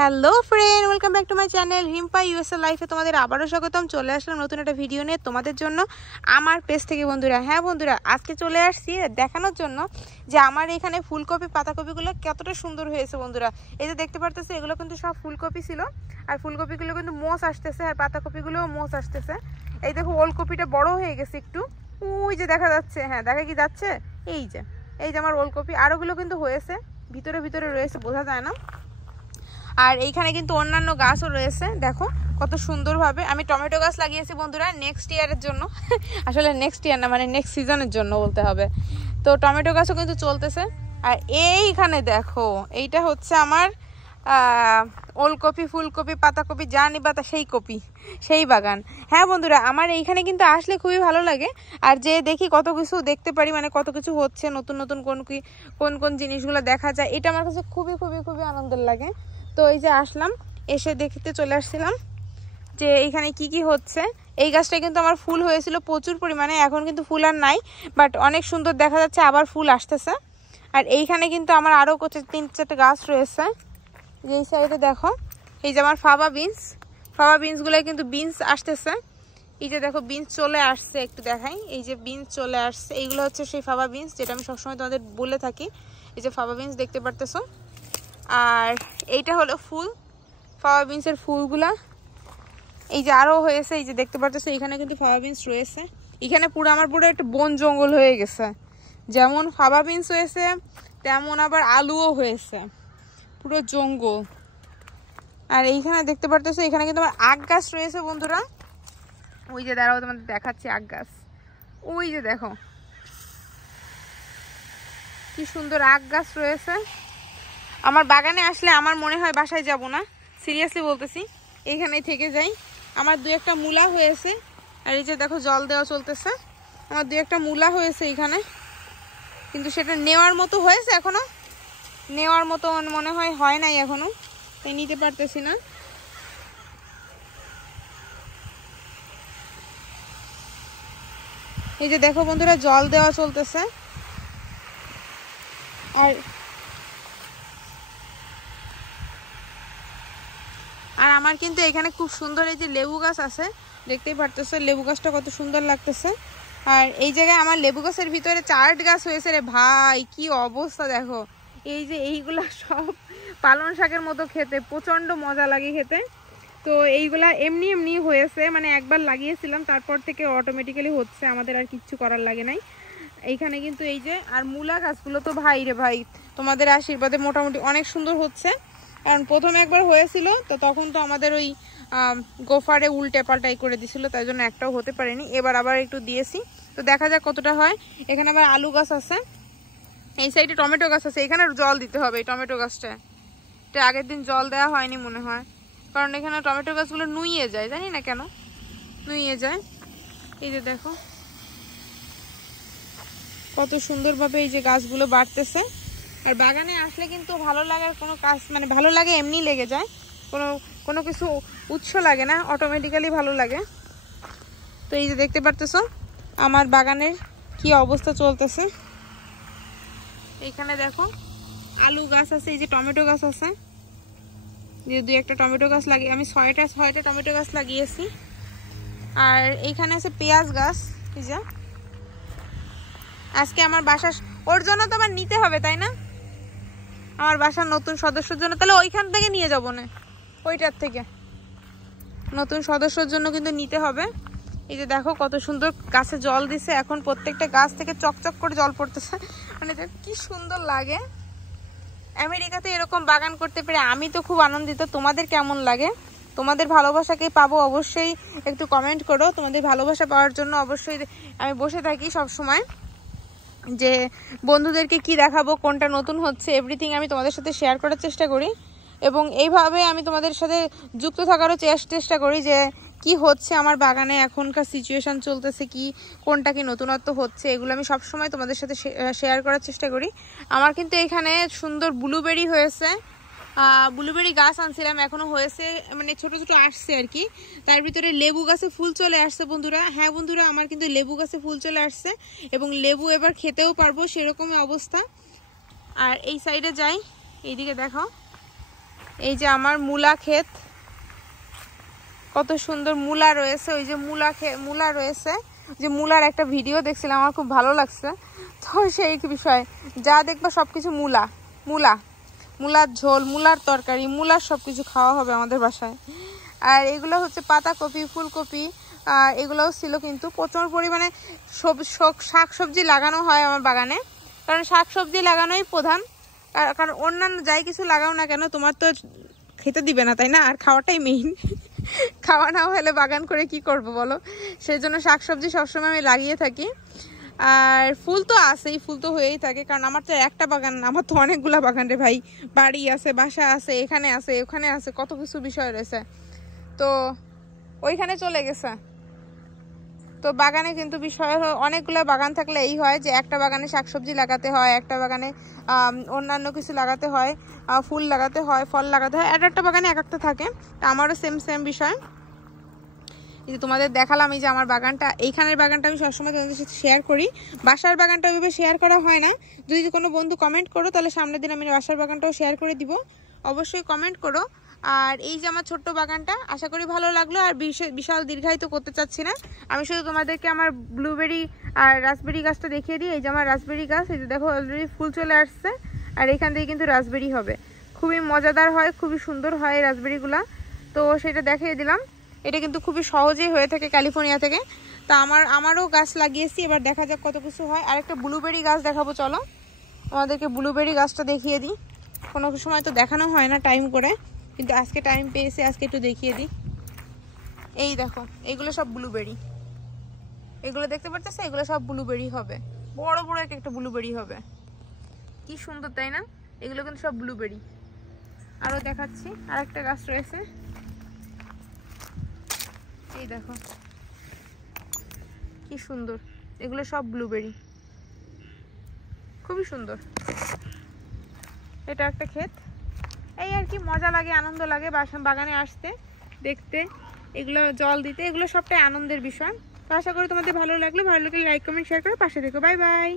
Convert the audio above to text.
Hello friend, welcome back to my channel Rimpa USA লাইফে তোমাদের আবারও স্বাগতম। চলে আসলাম নতুন একটা ভিডিও নিয়ে তোমাদের জন্য আমার পেজ থেকে। বন্ধুরা হ্যাঁ বন্ধুরা, আজকে চলে আসছি দেখানোর জন্য যে আমার এখানে ফুলকপি পাতাকপিগুলো কতটা সুন্দর হয়েছে। বন্ধুরা এই যে দেখতে পারতেছে, এগুলো কিন্তু সব ফুলকপি ছিল, আর ফুলকপিগুলো কিন্তু মোষ আসতেছে, আর পাতাকপিগুলোও মোষ আসতেছে। এই দেখো ওলকপিটা বড় হয়ে গেছে একটু, ওই যে দেখা যাচ্ছে, হ্যাঁ দেখা কি যাচ্ছে, এই যে আমার ওলকপি। আরোগুলো কিন্তু হয়েছে, ভিতরে ভিতরে রয়েছে, বোঝা যায় না। আর এইখানে কিন্তু অন্যান্য গাছও রয়েছে, দেখো কত সুন্দরভাবে। আমি টমেটো গাছ লাগিয়েছি বন্ধুরা নেক্সট ইয়ারের জন্য, আসলে নেক্সট ইয়ার না, মানে নেক্সট সিজনের জন্য বলতে হবে। তো টমেটো গাছও কিন্তু চলতেছে। আর এইখানে দেখো, এইটা হচ্ছে আমার ওলকপি, ফুলকপি, পাতাকপি, যা নিবা তা সেই কপি, সেই বাগান। হ্যাঁ বন্ধুরা, আমার এইখানে কিন্তু আসলে খুবই ভালো লাগে, আর যে দেখি কত কিছু দেখতে পারি, মানে কত কিছু হচ্ছে নতুন নতুন, কোন কোন জিনিসগুলো দেখা যায়, এটা আমার কাছে খুবই খুবই খুবই আনন্দের লাগে। তো এই যে আসলাম, এসে দেখতে চলে আসছিলাম যে এইখানে কি কি হচ্ছে। এই গাছটা কিন্তু আমার ফুল হয়েছিল প্রচুর পরিমাণে, এখন কিন্তু ফুল আর নাই, বাট অনেক সুন্দর দেখা যাচ্ছে, আবার ফুল আসতেছে। আর এইখানে কিন্তু আমার আরও 3-4টা গাছ রয়েছে। যে এই সাইডে দেখো, এই যে আমার ফাবা বিনসগুলো কিন্তু বিনস আসতেছে। এই যে দেখো বিনস চলে আসছে, একটু দেখাই, এই যে বিনস চলে আসছে, এইগুলো হচ্ছে সেই ফাবা বিনস, যেটা আমি সবসময় তোমাদের বলে থাকি। এই যে ফাবা বিনস দেখতে পারতেছো। আর এইটা হলো ফুল, ফাওয়া বিনসের ফুলগুলা। এই যে আরও হয়েছে, এই যে দেখতে পারতেছো, এখানে কিন্তু ফাওয়া বিনস রয়েছে। এখানে পুরো আমার পুরো একটা বন জঙ্গল হয়ে গেছে, যেমন ফাওয়া বিনস হয়েছে তেমন আবার আলুও হয়েছে, পুরো জঙ্গল। আর এইখানে দেখতে পারতেছো, এখানে কিন্তু আমার আখ গাছ রয়েছে বন্ধুরা। ওই যে দাঁড়াও তোমাদের দেখাচ্ছি আখ গাছ, ওই যে দেখো কি সুন্দর আখ গাছ রয়েছে। আমার বাগানে আসলে আমার মনে হয় বাসায় যাব না, সিরিয়াসলি বলতেছি, এইখানেই থেকে যাই। আমার 2-1টা মূলা হয়েছে, আর এই যে দেখো জল দেওয়া চলতেছে। আমার 2-1টা মূলা হয়েছে এখানে, কিন্তু সেটা নেওয়ার মতো হয়েছে, এখনো নেওয়ার মতো মনে হয় নাই এখনো, তাই নিতে পারতেছি না। এই যে দেখো বন্ধুরা, জল দেওয়া চলতেছে। আর আমার কিন্তু এখানে খুব সুন্দর এই যে লেবু গাছ আছে, দেখতেই পারতেছো লেবু গাছটা কত সুন্দর লাগতেছে। আর এই জায়গায় আমার লেবু গাছের ভিতরে 4 গাছ হয়েছে রে ভাই, কি অবস্থা দেখো। এই যে এইগুলা সব পালং শাকের মতো খেতে, প্রচন্ড মজা লাগে খেতে। তো এইগুলা এমনি এমনি হয়েছে, মানে একবার লাগিয়েছিলাম, তারপর থেকে অটোমেটিক্যালি হচ্ছে, আমাদের আর কিচ্ছু করার লাগে নাই। এইখানে কিন্তু এই যে, আর মূলা গাছগুলো তো ভাই রে ভাই, তোমাদের আশীর্বাদে মোটামুটি অনেক সুন্দর হচ্ছে। কারণ প্রথম একবার হয়েছিল, তো তখন তো আমাদের ওই গোফারে উল্টে পাল্টাই করে দিছিল, তাই জন্য একটাও হতে পারেনি। এবার আবার একটু দিয়েছি, তো দেখা যাক কতটা হয়। এখানে আবার আলু গাছ আছে, এই সাইডে টমেটো গাছ আছে। এখানে জল দিতে হবে, এই টমেটো গাছটা, এটা আগের দিন জল দেওয়া হয়নি মনে হয়, কারণ এখানে টমেটো গাছগুলো নুইয়ে যায়, জানি না কেন নুইয়ে যায়। এই যে দেখো কত সুন্দরভাবে এই যে গাছগুলো বাড়তেছে। আর বাগানে আসলে কিন্তু ভালো লাগার কোনো কাজ, মানে ভালো লাগে এমনি লেগে যায়, কোনো কিছু উৎস লাগে না, অটোমেটিক্যালি ভালো লাগে। তো এই যে দেখতে পারতেছো আমার বাগানের কি অবস্থা চলতেছে। এইখানে দেখো আলু গাছ আছে, এই যে টমেটো গাছ আছে, যে 2-1টা টমেটো গাছ লাগিয়ে আমি 6টা টমেটো গাছ লাগিয়েছি। আর এইখানে আছে পেঁয়াজ গাছ। এই যে আজকে আমার বাসা, ওর জন্য তো আমার নিতে হবে তাই না, আমার বাসার নতুন সদস্যর জন্য, তাহলে ওইখান থেকে নিয়ে যাবো না, ওইটার থেকে নতুন সদস্যর জন্য কিন্তু নিতে হবে। এই যে দেখো কত সুন্দর গাছে জল দিছে, এখন প্রত্যেকটা গাছ থেকে চকচক করে জল পড়তেছে, মানে কি সুন্দর লাগে। আমেরিকাতে এরকম বাগান করতে পেরে আমি তো খুব আনন্দিত। তোমাদের কেমন লাগে? তোমাদের ভালোবাসাকে পাবো, অবশ্যই একটু কমেন্ট করো। তোমাদের ভালোবাসা পাওয়ার জন্য অবশ্যই আমি বসে থাকি সব সময়, যে বন্ধুদেরকে কি দেখাবো, কোনটা নতুন হচ্ছে, এভরিথিং আমি তোমাদের সাথে শেয়ার করার চেষ্টা করি। এবং এইভাবে আমি তোমাদের সাথে যুক্ত থাকারও চেষ্টা করি, যে কি হচ্ছে আমার বাগানে, এখনকার সিচুয়েশন চলতেছে কি, কোনটা কি নতুনত্ব হচ্ছে, এগুলো আমি সবসময় তোমাদের সাথে শেয়ার করার চেষ্টা করি। আমার কিন্তু এখানে সুন্দর ব্লুবেরি হয়েছে, ব্লুবেরি গাছ আনছিলাম, এখনো হয়েছে, মানে ছোট ছোট আসছে আর কি। তার ভিতরে লেবু গাছে ফুল চলে আসছে বন্ধুরা। হ্যাঁ বন্ধুরা, আমার কিন্তু লেবু গাছে ফুল চলে আসছে, এবং লেবু এবার খেতেও পারবো, সেরকমই অবস্থা। আর এই সাইডে যাই, এইদিকে দেখো এই যে আমার মূলা ক্ষেত, কত সুন্দর মূলা রয়েছে। ওই যে মূলা রয়েছে, যে মূলার একটা ভিডিও দেখছিলাম, আমার খুব ভালো লাগছে। তো সেই বিষয় যা দেখবা সবকিছু মূলার ঝোল, মূলার তরকারি, মূলার সবকিছু খাওয়া হবে আমাদের বাসায়। আর এগুলো হচ্ছে পাতাকপি, ফুলকপি, এগুলোও ছিল। কিন্তু প্রচুর পরিমাণে শাকসবজি লাগানো হয় আমার বাগানে, কারণ শাকসবজি লাগানোই প্রধান। কারণ অন্যান্য যাই কিছু লাগাও না কেন, তোমার তো খেতে দিবে না, তাই না? আর খাওয়াটাই মেইন। খাওয়া না হলে বাগান করে কি করব বলো? সেই জন্য শাকসবজি সবসময় আমি লাগিয়ে থাকি। আর ফুল তো আছেই, ফুল তো হয়েই থাকে, কারণ আমার তো একটা বাগান না, আমার তো অনেকগুলা বাগান রে ভাই। বাড়ি আছে, বাসা আছে, এখানে আছে, ওখানে আছে, কত কিছু বিষয় রয়েছে। তো ওইখানে চলে গেছে। তো বাগানে কিন্তু বিষয় অনেকগুলো বাগান থাকলে এই হয় যে একটা বাগানে শাকসবজি লাগাতে হয়, একটা বাগানে অন্যান্য কিছু লাগাতে হয়, ফুল লাগাতে হয়, ফল লাগাতে হয়, একটা বাগানে এক একটা থাকে। আমারও সেম বিষয়। এই যে তোমাদের দেখালাম, এই যে আমার বাগানটা, এইখানের বাগানটা আমি সবসময় তোমাদের সাথে শেয়ার করি। বাসার বাগানটা ওইভাবে শেয়ার করা হয় না। যদি কোনো বন্ধু কমেন্ট করো, তাহলে সামনের দিন আমি বাসার বাগানটাও শেয়ার করে দিব, অবশ্যই কমেন্ট করো। আর এই যে আমার ছোট্ট বাগানটা, আশা করি ভালো লাগলো। আর বিশাল দীর্ঘায়িত করতে চাচ্ছি না, আমি শুধু তোমাদেরকে আমার ব্লুবেরি আর রাসবেরি গাছটা দেখিয়ে দিই। এই যে আমার রাসবেরি গাছ, এই যে দেখো অলরেডি ফুল চলে আসছে। আর এখান থেকে কিন্তু রাসবেরি হবে, খুবই মজাদার হয়, খুবই সুন্দর হয় এই রাসবেরিগুলা। তো সেটা দেখিয়ে দিলাম। এটা কিন্তু খুবই সহজেই হয়ে থাকে ক্যালিফোর্নিয়া থেকে। তা আমারও গাছ লাগিয়েছি, এবার দেখা যাক কত কিছু হয়। আর একটা ব্লুবেরি গাছ দেখাবো, চলো আমাদেরকে ব্লুবেরি গাছটা দেখিয়ে দিই। কোনো সময় তো দেখানো হয় না টাইম করে, কিন্তু আজকে টাইম পেয়েছি, আজকে একটু দেখিয়ে দিই। এই দেখো, এগুলো সব ব্লুবেরি, এগুলো দেখতে পাচ্ছ, এগুলো সব ব্লুবেরি হবে, বড় বড় একটা ব্লুবেরি হবে, কি সুন্দর তাই না? এগুলো কিন্তু সব ব্লুবেরি। আরো দেখাচ্ছি, আর একটা গাছ রয়েছে, এই দেখো কি সুন্দর, এগুলো সব ব্লুবেরি, খুবই সুন্দর। এটা একটা ক্ষেত। এই আর কি, মজা লাগে, আনন্দ লাগে বাগানে আসতে, দেখতে, এগুলো জল দিতে, এগুলো সবটাই আনন্দের বিষয়। তো আশা করি তোমাদের ভালো লাগলে লাইক কমেন্ট শেয়ার করে পাশে থেকো। Bye bye.